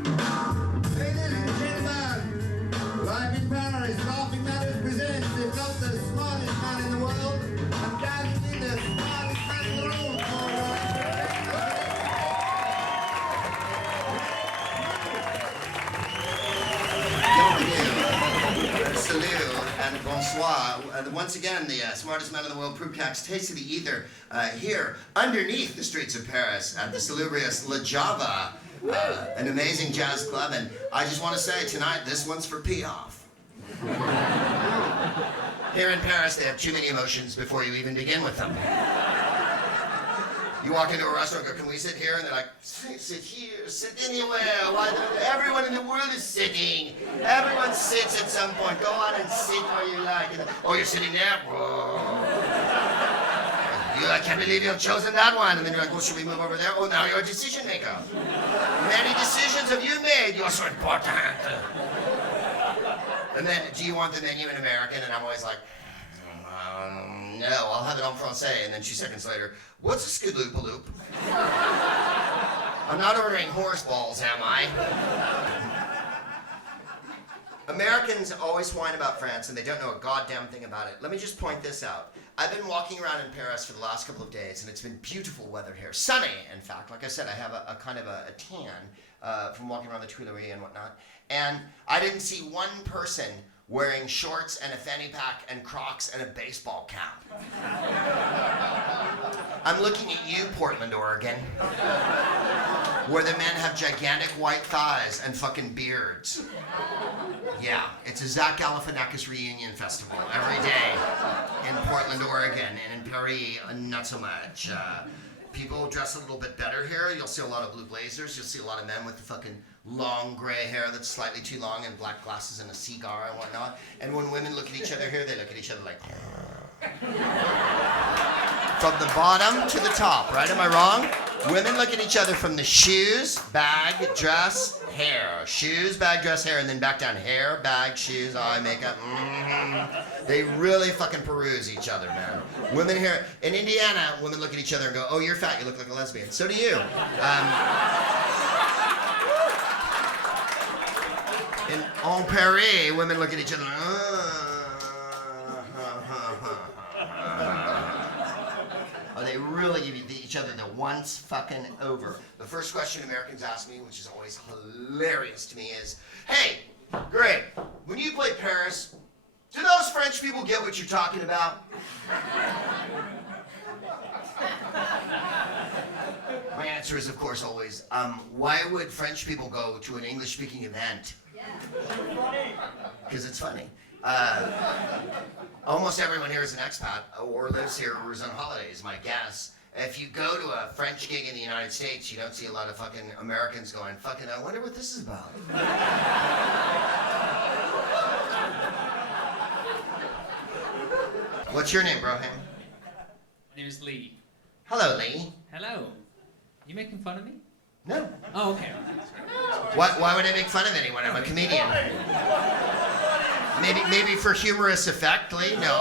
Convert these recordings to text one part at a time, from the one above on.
Ladies and gentlemen, live in Paris, Laughing Matters presents if not the smartest man in the world, undoubtedly the smartest man in the room. Salut and bonsoir. Once again, the smartest man in the world, Proopcasting, Taste of the Ether, here underneath the streets of Paris at the salubrious La Java, an amazing jazz club. And I just want to say tonight, this one's for P-Off. Here in Paris, they have too many emotions before you even begin with them. You walk into a restaurant and go, can we sit here? And they're like, sit here, sit anywhere. Why everyone in the world is sitting. Everyone sits at some point. Go on and sit where you like. Oh, you're sitting there? Whoa. I can't believe you've chosen that one. And then you're like, well, should we move over there? Oh, now you're a decision maker. Many decisions have you made? You're so important. And then, do you want the menu in American? And I'm always like, no, I'll have it en français. And then 2 seconds later, what's a skidloop-a-loop? I'm not ordering horse balls, am I? Americans always whine about France and they don't know a goddamn thing about it. Let me just point this out. I've been walking around in Paris for the last couple of days and it's been beautiful weather here. Sunny, in fact. Like I said, I have a kind of a tan from walking around the Tuileries and whatnot. And I didn't see one person wearing shorts and a fanny pack and Crocs and a baseball cap. I'm looking at you, Portland, Oregon, where the men have gigantic white thighs and fucking beards. Yeah, it's a Zach Galifianakis reunion festival every day in Portland, Oregon, and in Paris, not so much. People dress a little bit better here. You'll see a lot of blue blazers. You'll see a lot of men with the fucking long gray hair that's slightly too long and black glasses and a cigar and whatnot. And when women look at each other here, they look at each other like... From the bottom to the top, right? Am I wrong? Women look at each other from the shoes, bag, dress, hair. Shoes, bag, dress, hair, and then back down. Hair, bag, shoes, eye, makeup. They really fucking peruse each other, man. Women here, in Indiana, women look at each other and go, oh, you're fat, you look like a lesbian. So do you. In Paris, women look at each other. Oh, they really give each other the once fucking over. The first question Americans ask me, which is always hilarious to me, is, hey, Greg, when you play Paris, do those French people get what you're talking about? My answer is, of course, always, why would French people go to an English-speaking event? Because it's funny. Almost everyone here is an expat or lives here or is on holidays, my guess. If you go to a French gig in the United States, you don't see a lot of fucking Americans going, fucking, I wonder what this is about. What's your name, Broham? My name is Lee. Hello, Lee. Hello. You making fun of me? No. Oh, okay. Why would I make fun of anyone? I'm a comedian. Maybe for humorous effect, Lee? No,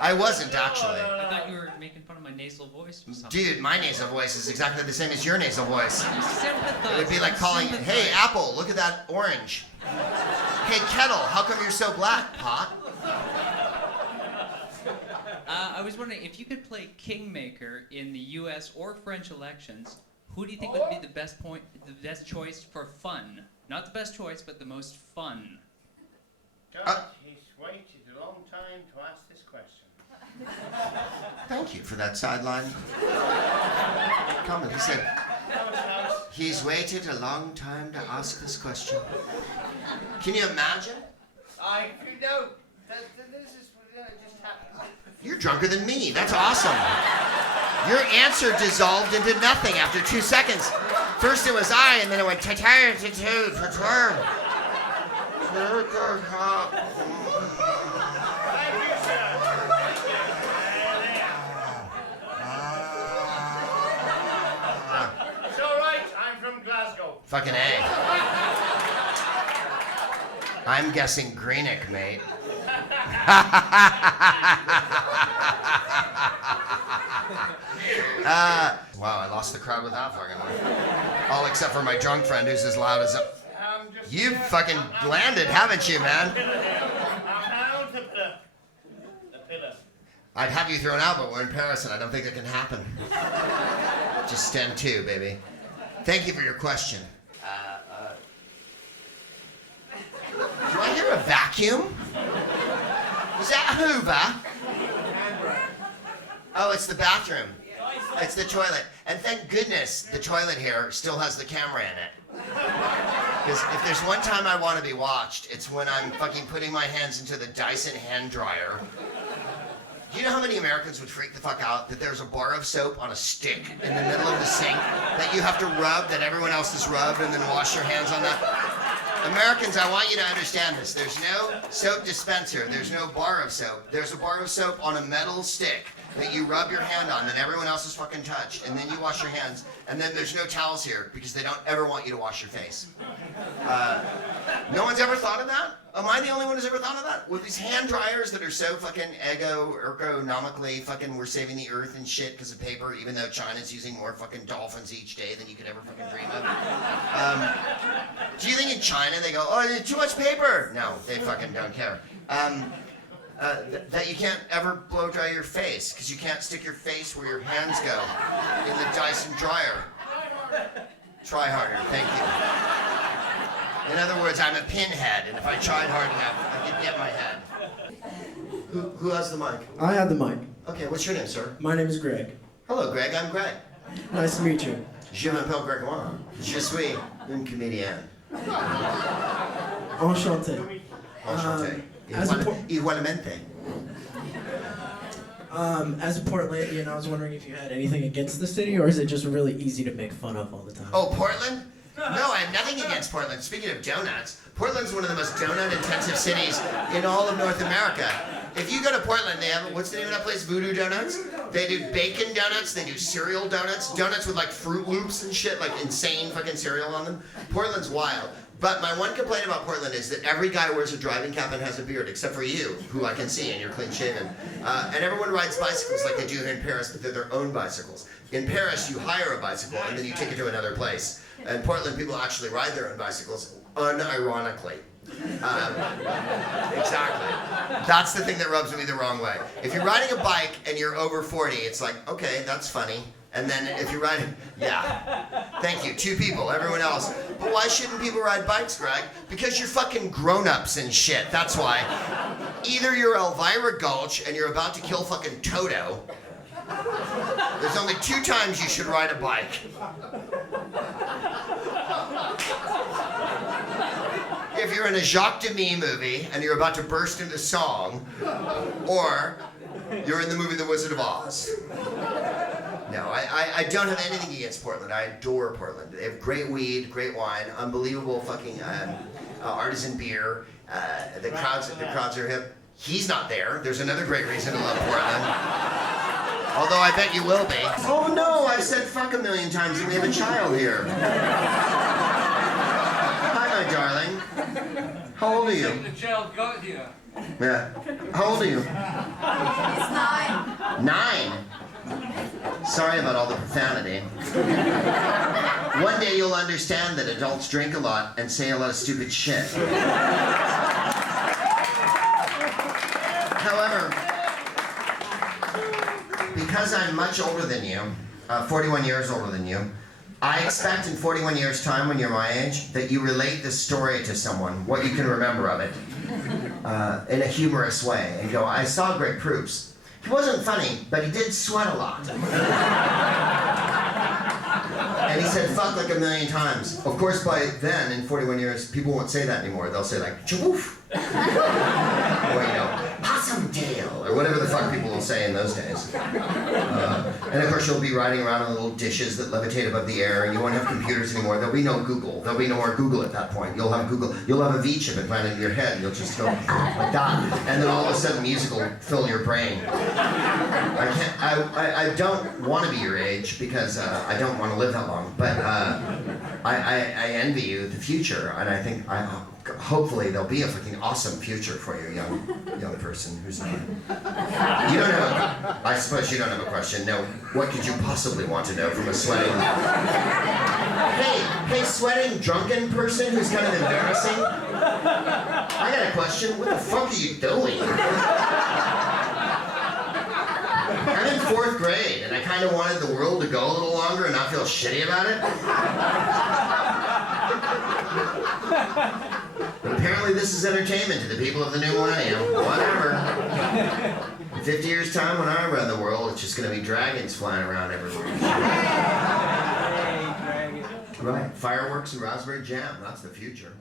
I wasn't actually. I thought you were making fun of my nasal voice or something. Dude, my nasal voice is exactly the same as your nasal voice. Sympathize. It would be like calling, hey, Apple, look at that orange. Hey, Kettle, how come you're so black, Pot? I was wondering, if you could play Kingmaker in the U.S. or French elections, who do you think would be the best choice for fun? Not the best choice, but the most fun. George, he's waited a long time to ask this question. Thank you for that sideline comment. He said, he's waited a long time to ask this question. Can you imagine? This is just happened. You're drunker than me. That's awesome. Your answer dissolved into nothing after 2 seconds. First it was I, and then it went ta-ta, ta-ta, ta-ta. Thank you, sir. It's all right. I'm from Glasgow. Fucking A. I'm guessing Greenock, mate. Wow, I lost the crowd with that fucking one. All except for my drunk friend who's as loud as a... You've fucking landed, haven't you, man? How to the pillar. I'd have you thrown out, but we're in Paris and I don't think it can happen. Just stand to, baby. Thank you for your question. Do I hear a vacuum? Was that a Hoover? Oh, it's the bathroom. It's the toilet. And thank goodness the toilet here still has the camera in it. Because if there's one time I want to be watched, it's when I'm fucking putting my hands into the Dyson hand dryer. Do you know how many Americans would freak the fuck out that there's a bar of soap on a stick in the middle of the sink that you have to rub, that everyone else has rubbed, and then wash your hands on that? Americans, I want you to understand this. There's no soap dispenser. There's no bar of soap. There's a bar of soap on a metal stick that you rub your hand on that everyone else has fucking touched, and then you wash your hands, and then there's no towels here because they don't ever want you to wash your face. No one's ever thought of that? Am I the only one who's ever thought of that? With these hand dryers that are so fucking ergonomically fucking we're saving the earth and shit because of paper, even though China's using more fucking dolphins each day than you could ever fucking dream of. Do you think in China they go, oh, too much paper? No, they fucking don't care. That you can't ever blow dry your face because you can't stick your face where your hands go in the Dyson dryer. Try harder, thank you. In other words, I'm a pinhead, and if I tried hard enough, I could get my head. Who has the mic? I have the mic. Okay, what's your name, sir? My name is Greg. Hello, Greg. I'm Greg. Nice to meet you. Je m'appelle Grégoire. Je suis une comédienne. Enchanté. Enchanté. Igualmente. As a Portlandian, I was wondering if you had anything against the city, or is it just really easy to make fun of all the time? Oh, Portland? No, I have nothing against Portland. Speaking of donuts, Portland's one of the most donut-intensive cities in all of North America. If you go to Portland, they have, what's the name of that place? Voodoo Donuts? They do bacon donuts, they do cereal donuts, donuts with like Fruit Loops and shit, like insane fucking cereal on them. Portland's wild. But my one complaint about Portland is that every guy wears a driving cap and has a beard, except for you, who I can see, and you're clean shaven. And everyone rides bicycles like they do here in Paris, but they're their own bicycles. In Paris, you hire a bicycle and then you take it to another place. In Portland, people actually ride their own bicycles, unironically. Exactly. That's the thing that rubs me the wrong way. If you're riding a bike and you're over 40, it's like, okay, that's funny. And then if you're riding, yeah, thank you, 2 people, everyone else. But why shouldn't people ride bikes, Greg? Because you're fucking grown-ups and shit, that's why. Either you're Elvira Gulch and you're about to kill fucking Toto. There's only 2 times you should ride a bike. If you're in a Jacques Demy movie and you're about to burst into song, or you're in the movie The Wizard of Oz. No, I don't have anything against Portland. I adore Portland. They have great weed, great wine, unbelievable fucking artisan beer. The crowds are hip. He's not there. There's another great reason to love Portland. Although I bet you will be. Oh no, I've said fuck 1,000,000 times and we have a child here. Hi, my darling. How old are you? The child got here. Yeah. How old are you? It's 9. 9? Sorry about all the profanity. One day you'll understand that adults drink a lot and say a lot of stupid shit. However, because I'm much older than you, 41 years older than you, I expect in 41 years' time, when you're my age, that you relate this story to someone, what you can remember of it, in a humorous way, and go, I saw Greg Proops. He wasn't funny, but he did sweat a lot. And he said fuck like 1,000,000 times. Of course, by then, in 41 years, people won't say that anymore. They'll say like, chawoof. Or, you know, possum tail, or whatever the fuck people will say in those days. And of course, you'll be riding around on little dishes that levitate above the air, and you won't have computers anymore. There'll be no Google. There'll be no more Google at that point. You'll have Google. You'll have a V chip implanted in your head, and you'll just go like that. And then all of a sudden, music will fill your brain. I don't want to be your age because I don't want to live that long. But I envy you the future, and I think hopefully there'll be a fucking awesome future for you, young person who's not. You don't have I suppose you don't have a question. No, what could you possibly want to know from a sweating? Hey, sweating drunken person who's kind of embarrassing? I got a question. What the fuck are you doing? I'm in 4th grade, and I kind of wanted the world to go a little longer and not feel shitty about it. But apparently this is entertainment to the people of the new millennium. Whatever. In 50 years' time, when I run the world, it's just going to be dragons flying around everywhere. Right. Fireworks and raspberry jam. That's the future.